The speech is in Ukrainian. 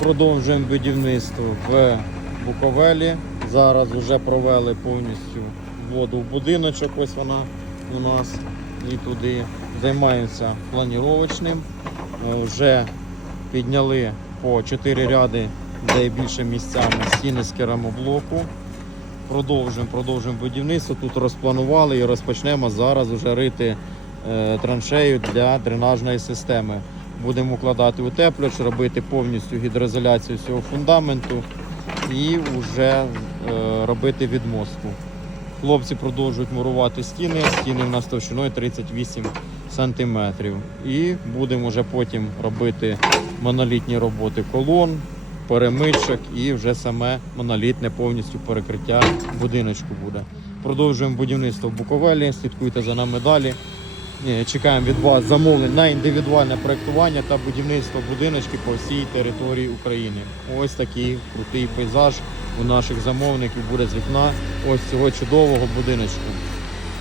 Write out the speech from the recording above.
Продовжуємо будівництво в Буковелі. Зараз вже провели повністю воду в будиночок. Ось вона у нас і туди. Займаємося планіровочним. Е, Вже підняли по 4 ряди, де більше місцями стіни з керамоблоку. Продовжуємо, продовжуємо будівництво. Тут розпланували і розпочнемо зараз вже рити е, траншею для дренажної системи. Будемо укладати утеплювач, робити повністю гідроізоляцію всього фундаменту і вже е, робити відмостку. Хлопці продовжують мурувати стіни. Стіни в нас товщиною 38 см. І будемо вже потім робити монолітні роботи колон, перемичок і вже саме монолітне повністю перекриття будиночку буде. Продовжуємо будівництво в Буковелі. Слідкуйте за нами далі. Чекаємо від вас замовлень на індивідуальне проєктування та будівництво будиночки по всій території України. Ось такий крутий пейзаж у наших замовників буде з вікна ось цього чудового будиночку.